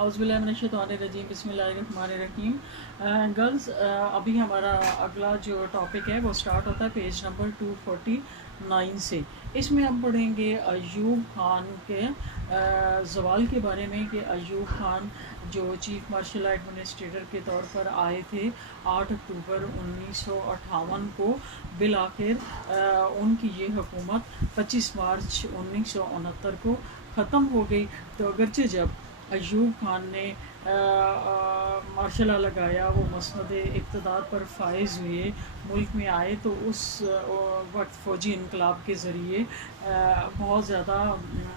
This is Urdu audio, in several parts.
اعوذ باللہ من الشیطان الرجیم، بسم اللہ الرحمن الرحیم۔ گرلز، ابھی ہمارا اگلا جو ٹاپک ہے وہ سٹارٹ ہوتا ہے پیج نمبر 249 سے۔ اس میں ہم پڑھیں گے ایوب خان کے زوال کے بارے میں، کہ ایوب خان جو چیف مارشل ایڈمنسٹریٹر کے طور پر آئے تھے 8 اکتوبر 1958 کو، بالآخر ان کی یہ حکومت 25 مارچ 1969 کو ختم ہو گئی۔ تو اگرچہ جب ایوب خان نے مارشل لا لگایا، وہ مسند اقتدار پر فائز ہوئے، ملک میں آئے، تو اس وقت فوجی انقلاب کے ذریعے بہت زیادہ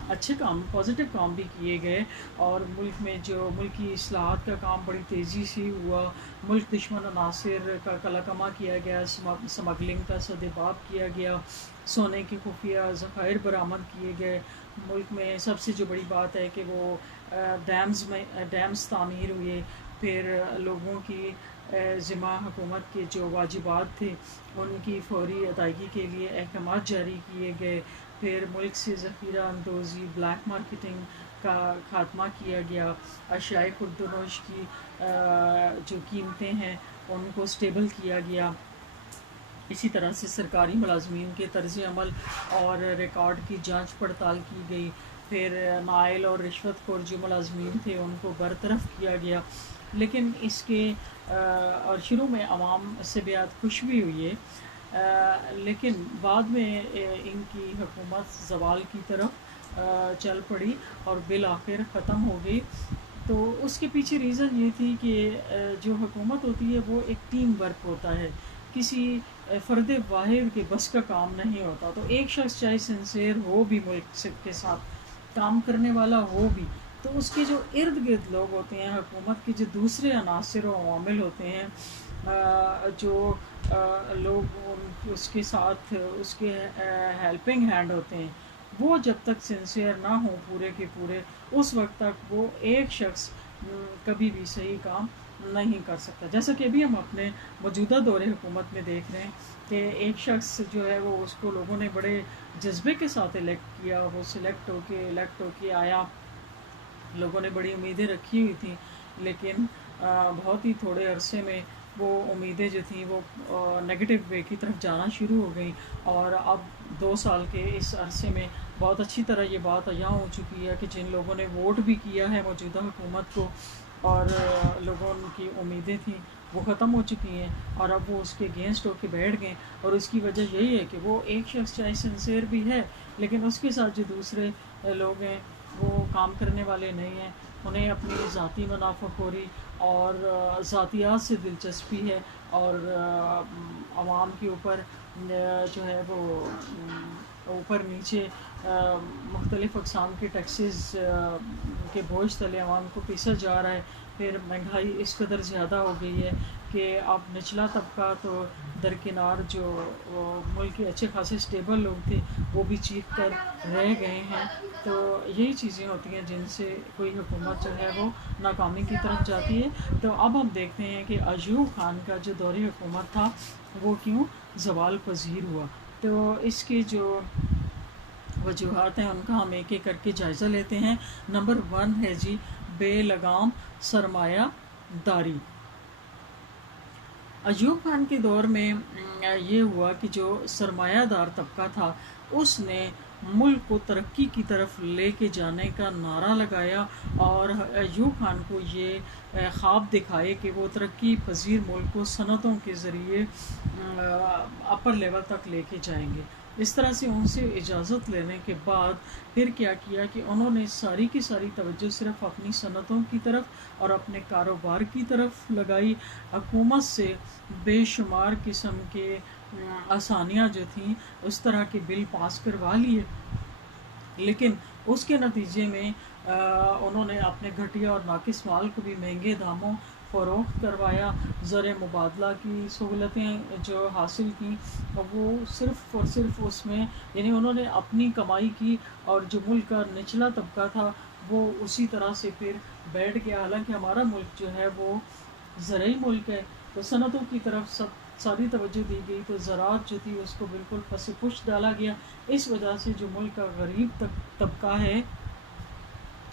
اچھے کام، پازیٹیو کام بھی کیے گئے، اور ملک میں جو ملکی اصلاحات کا کام بڑی تیزی سے ہوا، ملک دشمن عناصر کا قلع کما کیا گیا، سمگلنگ کا سدباب کیا گیا، سونے کے خفیہ ذخائر برآمد کیے گئے۔ ملک میں سب سے جو بڑی بات ہے کہ وہ ڈیمز تعمیر ہوئے، پھر لوگوں کی ذمہ حکومت کے جو واجبات تھے ان کی فوری ادائیگی کے لیے احکامات جاری کیے گئے، پھر ملک سے ذخیرہ اندوزی، بلیک مارکیٹنگ کا خاتمہ کیا گیا، اشیاء خوردنوش کی جو قیمتیں ہیں ان کو سٹیبل کیا گیا۔ اسی طرح سے سرکاری ملازمین کے طرز عمل اور ریکارڈ کی جانچ پڑتال کی گئی، پھر نائل اور رشوت خور جو ملازمین تھے ان کو برطرف کیا گیا۔ لیکن اس کے اور شروع میں عوام سے بیعت خوش بھی ہوئی ہے، لیکن بعد میں ان کی حکومت زوال کی طرف چل پڑی اور بالآخر ختم ہو گئی۔ تو اس کے پیچھے ریزن یہ تھی کہ جو حکومت ہوتی ہے وہ ایک ٹیم ورک ہوتا ہے، کسی فرد واحد کے بس کا کام نہیں ہوتا۔ تو ایک شخص چاہے سنسیئر ہو بھی، ملک کے ساتھ کام کرنے والا ہو بھی، تو اس کے جو ارد گرد لوگ ہوتے ہیں، حکومت کے جو دوسرے عناصر و عوامل ہوتے ہیں، جو لوگ اس کے ساتھ اس کے ہیلپنگ ہینڈ ہوتے ہیں، وہ جب تک سنسیئر نہ ہوں پورے کے پورے، اس وقت تک وہ ایک شخص کبھی بھی صحیح کام نہیں کر سکتا۔ جیسا کہ ابھی ہم اپنے موجودہ دور حکومت میں دیکھ رہے ہیں کہ ایک شخص جو ہے وہ، اس کو لوگوں نے بڑے جذبے کے ساتھ الیکٹ کیا، وہ الیکٹ ہو کے آیا، لوگوں نے بڑی امیدیں رکھی ہوئی تھیں، لیکن بہت ہی تھوڑے عرصے میں وہ امیدیں جو تھیں وہ نگیٹو وے کی طرف جانا شروع ہو گئیں، اور اب 2 سال کے اس عرصے میں بہت اچھی طرح یہ بات عیاں ہو چکی ہے کہ جن لوگوں نے ووٹ بھی کیا ہے موجودہ حکومت کو اور لوگوں کی امیدیں تھیں وہ ختم ہو چکی ہیں، اور اب وہ اس کے اگینسٹ ہو کے بیٹھ گئے۔ اور اس کی وجہ یہی ہے کہ وہ ایک شخص چاہے سنسیئر بھی ہے، لیکن اس کے ساتھ جو دوسرے لوگ ہیں وہ کام کرنے والے نہیں ہیں، انہیں اپنی ذاتی منافع خوری اور ذاتیات سے دلچسپی ہے، اور عوام کے اوپر جو ہے وہ اوپر نیچے مختلف اقسام کے ٹیکسز کے بوجھ تلے عوام کو پیسا جا رہا ہے۔ پھر مہنگائی اس قدر زیادہ ہو گئی ہے کہ اب نچلا طبقہ تو درکنار، جو ملک کے اچھے خاصے سٹیبل لوگ تھے وہ بھی چیخ کر رہ گئے ہیں۔ تو یہی چیزیں ہوتی ہیں جن سے کوئی حکومت جو ہے وہ ناکامی کی طرف جاتی ہے۔ تو اب ہم دیکھتے ہیں کہ ایوب خان کا جو دور حکومت تھا وہ کیوں زوال پذیر ہوا۔ تو اس کی جو وجوہات ہیں ان کا ہم ایک ایک کر کے جائزہ لیتے ہیں۔ نمبر 1 ہے جی، بے لگام سرمایہ داری۔ ایوب خان کے دور میں یہ ہوا کہ جو سرمایہ دار طبقہ تھا اس نے ملک کو ترقی کی طرف لے کے جانے کا نعرہ لگایا، اور ایوب خان کو یہ خواب دکھائے کہ وہ ترقی پذیر ملک کو صنعتوں کے ذریعے اپر لیول تک لے کے جائیں گے۔ اس طرح سے ان سے اجازت لینے کے بعد پھر کیا کیا کہ انہوں نے ساری کی ساری توجہ صرف اپنی صنعتوں کی طرف اور اپنے کاروبار کی طرف لگائی۔ حکومت سے بے شمار قسم کے آسانیاں جو تھیں اس طرح کے بل پاس کروا لیے، لیکن اس کے نتیجے میں انہوں نے اپنے گھٹیا اور ناقص مال کو بھی مہنگے داموں فروخت کروایا۔ زر مبادلہ کی سہولتیں جو حاصل کیں وہ صرف اور صرف اس میں، یعنی انہوں نے اپنی کمائی کی، اور جو ملک کا نچلا طبقہ تھا وہ اسی طرح سے پھر بیٹھ گیا۔ حالانکہ ہمارا ملک جو ہے وہ زرعی ملک ہے، تو صنعتوں کی طرف ساری توجہ دی گئی، تو زراعت جو تھی اس کو بالکل پس پش ڈالا گیا۔ اس وجہ سے جو ملک کا غریب طبقہ ہے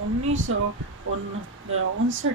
1959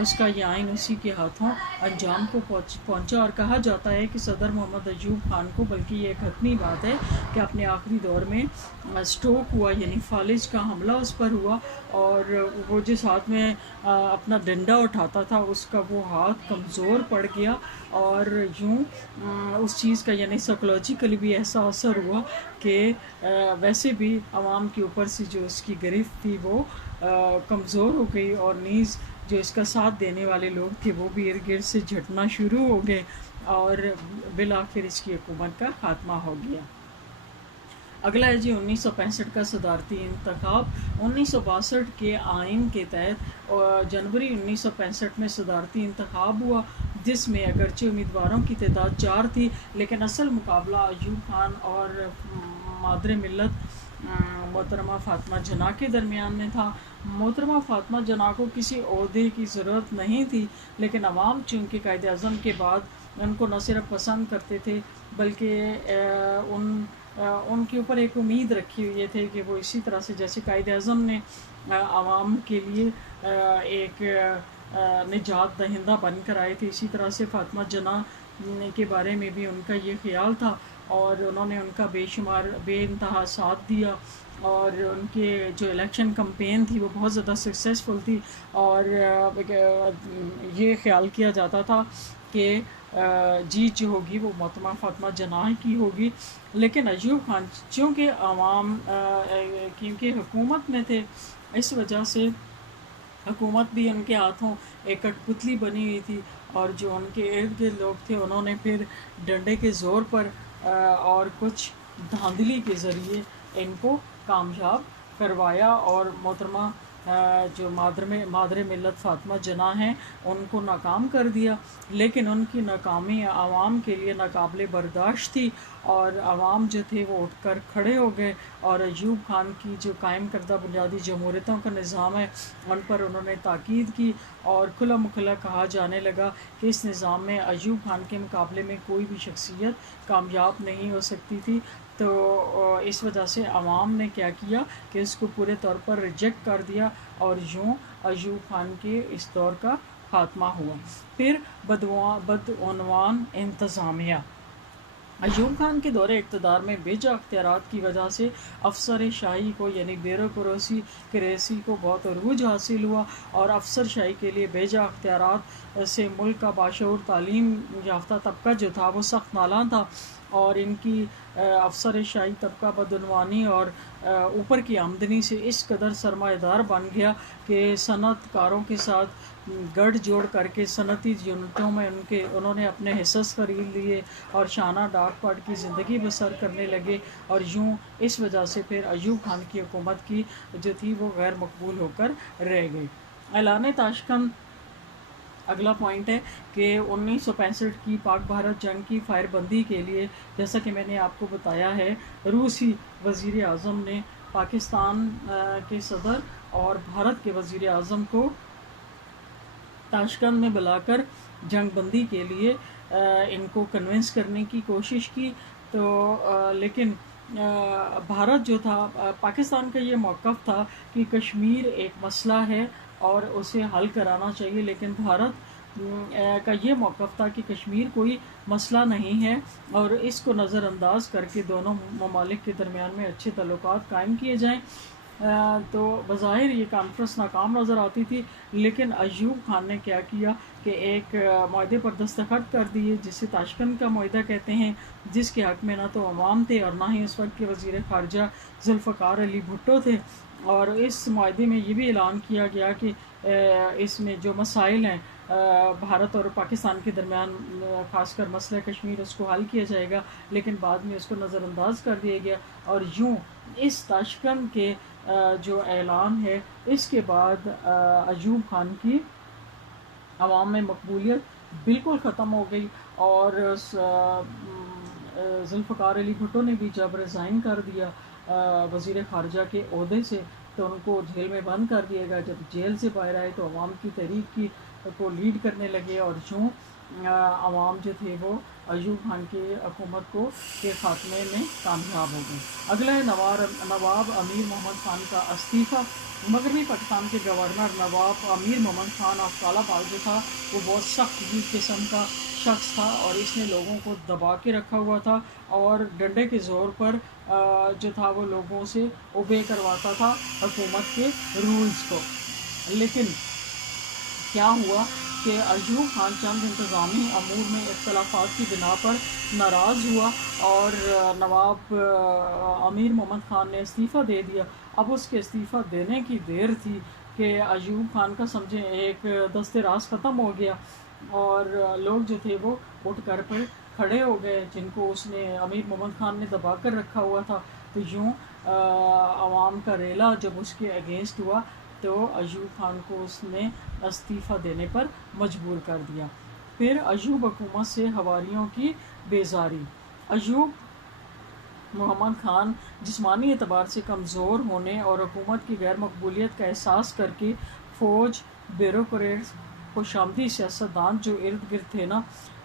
اس کا یہ آئین اسی کے ہاتھوں انجام کو پہنچا، اور کہا جاتا ہے کہ صدر محمد ایوب خان کو، بلکہ یہ ایک حتمی بات ہے کہ اپنے آخری دور میں سٹروک ہوا، یعنی فالج کا حملہ اس پر ہوا، اور وہ جس ہاتھ میں اپنا ڈنڈا اٹھاتا تھا اس کا وہ ہاتھ کمزور پڑ گیا، اور یوں اس چیز کا یعنی سائیکولوجیکلی بھی ایسا اثر ہوا کہ ویسے بھی عوام کے اوپر سے جو اس کی گرفت تھی وہ کمزور ہو گئی، اور نیز جو اس کا ساتھ دینے والے لوگ تھے وہ بھی ارد گرد سے جھٹنا شروع ہو گئے، اور بالآخر اس کی حکومت کا خاتمہ ہو گیا۔ اگلا ہے جی 1965 کا صدارتی انتخاب۔ 1962 کے آئین کے تحت جنوری 1965 میں صدارتی انتخاب ہوا، جس میں اگرچہ امیدواروں کی تعداد 4 تھی، لیکن اصل مقابلہ ایوب خان اور مادر ملت محترمہ فاطمہ جناح کے درمیان میں تھا۔ محترمہ فاطمہ جناح کو کسی عہدے کی ضرورت نہیں تھی، لیکن عوام چونکہ قائد اعظم کے بعد ان کو نہ صرف پسند کرتے تھے بلکہ ان کے اوپر ایک امید رکھی ہوئی تھے کہ وہ اسی طرح سے جیسے قائد اعظم نے عوام کے لیے ایک نجات دہندہ بن کر آئے تھے، اسی طرح سے فاطمہ جناح کے بارے میں بھی ان کا یہ خیال تھا، اور انہوں نے ان کا بے انتہا ساتھ دیا، اور ان کے جو الیکشن کمپین تھی وہ بہت زیادہ سکسیسفل تھی، اور یہ خیال کیا جاتا تھا کہ جیت جو ہوگی وہ محترمہ فاطمہ جناح کی ہوگی۔ لیکن ایوب خان چونکہ کیونکہ حکومت میں تھے، اس وجہ سے حکومت بھی ان کے ہاتھوں ایک کٹ پتلی بنی ہوئی تھی، اور جو ان کے ارد گرد لوگ تھے انہوں نے پھر ڈنڈے کے زور پر اور کچھ دھاندلی کے ذریعے ان کو کامیاب کروایا، اور محترمہ جو مادر ملت فاطمہ جناح ہیں ان کو ناکام کر دیا، لیکن ان کی ناکامی عوام کے لیے ناقابل برداشت تھی، اور عوام جو تھے وہ اٹھ کر کھڑے ہو گئے، اور ایوب خان کی جو قائم کردہ بنیادی جمہوریتوں کا نظام ہے ان پر انہوں نے تاکید کی، اور کھلا مکھلا کہا جانے لگا کہ اس نظام میں ایوب خان کے مقابلے میں کوئی بھی شخصیت کامیاب نہیں ہو سکتی تھی۔ تو اس وجہ سے عوام نے کیا کیا کہ اس کو پورے طور پر ریجیکٹ کر دیا، اور یوں ایوب خان کے اس دور کا خاتمہ ہوا۔ پھر بدعنوان انتظامیہ۔ ایوب خان کے دور اقتدار میں بیجا اختیارات کی وجہ سے افسر شاہی کو یعنی بیوروکریسی کو بہت عروج حاصل ہوا، اور افسر شاہی کے لیے بیجا اختیارات سے ملک کا باشعور تعلیم یافتہ طبقہ جو تھا وہ سخت نالاں تھا، اور ان کی افسر شاہی طبقہ بدعنوانی اور اوپر کی آمدنی سے اس قدر سرمایہ دار بن گیا کہ صنعت کاروں کے ساتھ گڑھ جوڑ کر کے صنعتی یونٹوں میں انہوں نے اپنے حصص خرید لیے، اور شانہ ڈاک پٹ کی زندگی بسر کرنے لگے، اور یوں اس وجہ سے پھر ایوب خان کی حکومت کی جو تھی وہ غیر مقبول ہو کر رہ گئی۔ اعلان تاشکند اگلا پوائنٹ ہے کہ 1965 کی پاک بھارت جنگ کی فائر بندی کے لیے، جیسا کہ میں نے آپ کو بتایا ہے، روسی وزیر اعظم نے پاکستان کے صدر اور بھارت کے وزیر اعظم کو تاشکند میں بلا کر جنگ بندی کے لیے ان کو کنونس کرنے کی کوشش کی، تو لیکن بھارت جو تھا، پاکستان کا یہ موقف تھا کہ کشمیر ایک مسئلہ ہے اور اسے حل کرانا چاہیے، لیکن بھارت کا یہ موقف تھا کہ کشمیر کوئی مسئلہ نہیں ہے، اور اس کو نظر انداز کر کے دونوں ممالک کے درمیان میں اچھے تعلقات قائم کیے جائیں۔ تو بظاہر یہ کانفرنس ناکام نظر آتی تھی، لیکن ایوب خان نے کیا کیا کہ ایک معاہدے پر دستخط کر دیے جسے تاشکند کا معاہدہ کہتے ہیں، جس کے حق میں نہ تو عوام تھے اور نہ ہی اس وقت کے وزیر خارجہ ذوالفقار علی بھٹو تھے، اور اس معاہدے میں یہ بھی اعلان کیا گیا کہ اس میں جو مسائل ہیں بھارت اور پاکستان کے درمیان، خاص کر مسئلہ کشمیر، اس کو حل کیا جائے گا، لیکن بعد میں اس کو نظر انداز کر دیا گیا، اور یوں اس تاشکند کے جو اعلان ہے اس کے بعد ایوب خان کی عوام میں مقبولیت بالکل ختم ہو گئی، اور ذوالفقار علی بھٹو نے بھی جب ریزائن کر دیا وزیر خارجہ کے عہدے سے تو ان کو جیل میں بند کر دیا گیا۔ جب جیل سے باہر آئے تو عوام کی تحریک کو لیڈ کرنے لگے، اور یوں عوام جو تھے وہ ایوب خان کی حکومت کے خاتمے میں کامیاب ہو گئے۔ اگلا ہے نواب امیر محمد خان کا استعفیٰ۔ مغربی پاکستان کے governor Nawab Amir Muhammad Khan of کالا پال جو تھا وہ بہت سخت قسم کا شخص تھا، اور اس نے لوگوں کو دبا کے رکھا ہوا تھا اور ڈنڈے کے زور پر جو تھا وہ لوگوں سے اوبے کرواتا تھا حکومت کے رولز کو۔ لیکن کیا ہوا کہ ایوب خان چند انتظامی امور میں اختلافات کی بنا پر ناراض ہوا اور نواب امیر محمد خان نے استعفیٰ دے دیا۔ اب اس کے استعفیٰ دینے کی دیر تھی کہ ایوب خان کا سمجھیں ایک دست راز ختم ہو گیا، اور لوگ جو تھے وہ اٹھ کر پر کھڑے ہو گئے جن کو اس نے امیر محمد خان نے دبا کر رکھا ہوا تھا۔ تو یوں عوام کا ریلا جب اس کے اگینسٹ ہوا تو ایوب خان کو اس نے استعفیٰ دینے پر مجبور کر دیا۔ پھر ایوب حکومت سے حواریوں کی بیزاری۔ ایوب محمد خان جسمانی اعتبار سے کمزور ہونے اور حکومت کی غیر مقبولیت کا احساس کر کے فوج، بیوروکریٹس، خوشامدی سیاستدان جو ارد گرد تھے نا،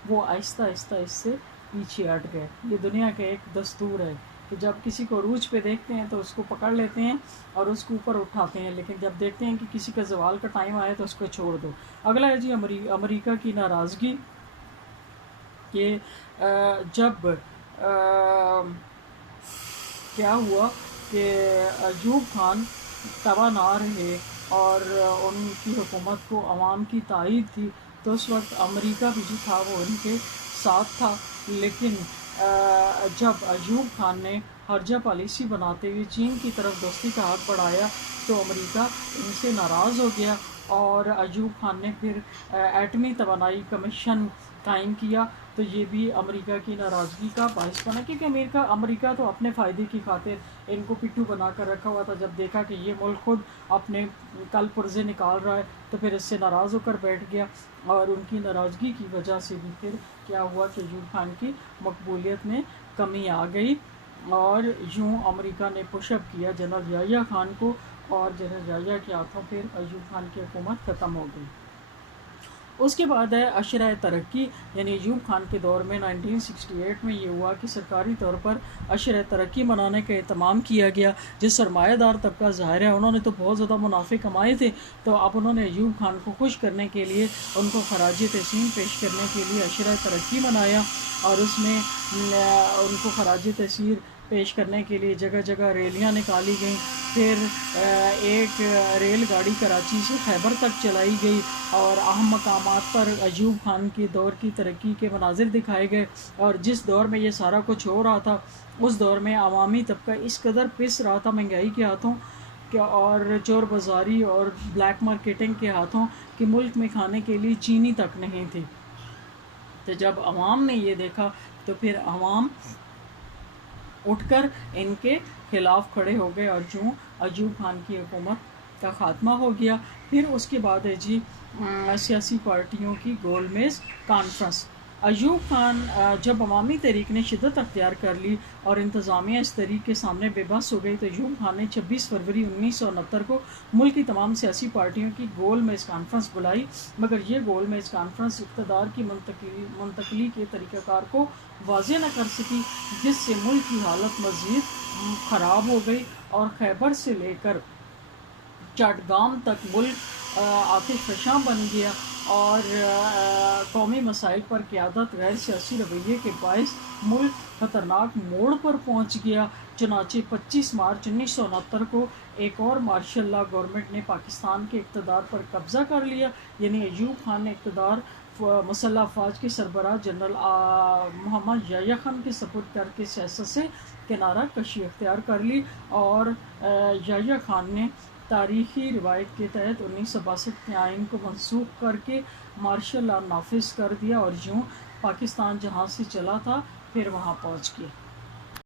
وہ آہستہ آہستہ اس سے پیچھے ہٹ گئے۔ یہ دنیا کا ایک دستور ہے کہ جب کسی کو عروج پہ دیکھتے ہیں تو اس کو پکڑ لیتے ہیں اور اس کو اوپر اٹھاتے ہیں، لیکن جب دیکھتے ہیں کہ کسی کا زوال کا ٹائم آئے تو اس کو چھوڑ دو۔ اگلا ہے جی امریکہ کی ناراضگی، کہ جب کیا ہوا کہ ایوب خان توانا رہے اور ان کی حکومت کو عوام کی تائید تھی، تو اس وقت امریکہ بھی جو تھا وہ ان کے ساتھ تھا۔ لیکن جب ایوب خان نے خارجہ پالیسی بناتے ہوئے چین کی طرف دوستی کا ہاتھ بڑھایا تو امریکہ ان سے ناراض ہو گیا، اور ایوب خان نے پھر ایٹمی توانائی کمیشن قائم کیا۔ تو یہ بھی امریکہ کی ناراضگی کا باعث بنا، کیونکہ امریکہ تو اپنے فائدے کی خاطر ان کو پٹھو بنا کر رکھا ہوا تھا۔ جب دیکھا کہ یہ ملک خود اپنے کل پرزے نکال رہا ہے تو پھر اس سے ناراض ہو کر بیٹھ گیا، اور ان کی ناراضگی کی وجہ سے بھی پھر کیا ہوا کہ ایوب خان کی مقبولیت میں کمی آ گئی، اور یوں امریکہ نے پش اپ کیا جنرل یحییٰ خان کو، اور جنرل یحییٰ کے ہاتھوں پھر ایوب خان کی حکومت ختم ہو گئی۔ اس کے بعد ہے عشرہ ترقی، یعنی ایوب خان کے دور میں 1968 میں یہ ہوا کہ سرکاری طور پر عشرہ ترقی منانے کا اہتمام کیا گیا۔ جس سرمایہ دار طبقہ ظاہر ہے انہوں نے تو بہت زیادہ منافع کمائے تھے، تو اب انہوں نے ایوب خان کو خوش کرنے کے لیے ان کو خراج تحسین پیش کرنے کے لیے عشرہ ترقی منایا، اور اس میں ان کو خراج تحسین پیش کرنے کے لیے جگہ جگہ ریلیاں نکالی گئیں۔ پھر ایک ریل گاڑی کراچی سے خیبر تک چلائی گئی، اور اہم مقامات پر ایوب خان کے دور کی ترقی کے مناظر دکھائے گئے۔ اور جس دور میں یہ سارا کچھ ہو رہا تھا اس دور میں عوامی طبقہ اس قدر پس رہا تھا مہنگائی کے ہاتھوں اور چور بازاری اور بلیک مارکیٹنگ کے ہاتھوں کہ ملک میں کھانے کے لیے چینی تک نہیں تھی۔ تو جب عوام نے یہ دیکھا تو پھر عوام اٹھ کر ان کے خلاف کھڑے ہو گئے، اور یوں ایوب خان کی حکومت کا خاتمہ ہو گیا۔ پھر اس کے بعد ہے جی سیاسی پارٹیوں کی گول میز کانفرنس۔ ایوب خان جب عوامی تحریک نے شدت اختیار کر لی اور انتظامیہ اس تحریک کے سامنے بے بس ہو گئی، تو ایوب خان نے 26 فروری 1969 کو ملک کی تمام سیاسی پارٹیوں کی گول میز کانفرنس بلائی، مگر یہ گول میز کانفرنس اقتدار کی منتقلی کے طریقہ کار کو واضح نہ کر سکی، جس سے ملک کی حالت مزید خراب ہو گئی، اور خیبر سے لے کر چاٹگام تک ملک آتش فشاں بن گیا، اور قومی مسائل پر قیادت غیر سیاسی رویے کے باعث ملک خطرناک موڑ پر پہنچ گیا۔ چنانچہ 25 مارچ 1969 کو ایک اور مارشل لا گورنمنٹ نے پاکستان کے اقتدار پر قبضہ کر لیا، یعنی ایوب خان نے اقتدار مسلح افواج کے سربراہ جنرل محمد یحییٰ خان کے سپرد کر کے سیاست سے کنارہ کشی اختیار کر لی، اور یحییٰ خان نے تاریخی روایت کے تحت 1962 کے آئین کو منسوخ کر کے مارشل لا نافذ کر دیا، اور یوں پاکستان جہاں سے چلا تھا پھر وہاں پہنچ گیا۔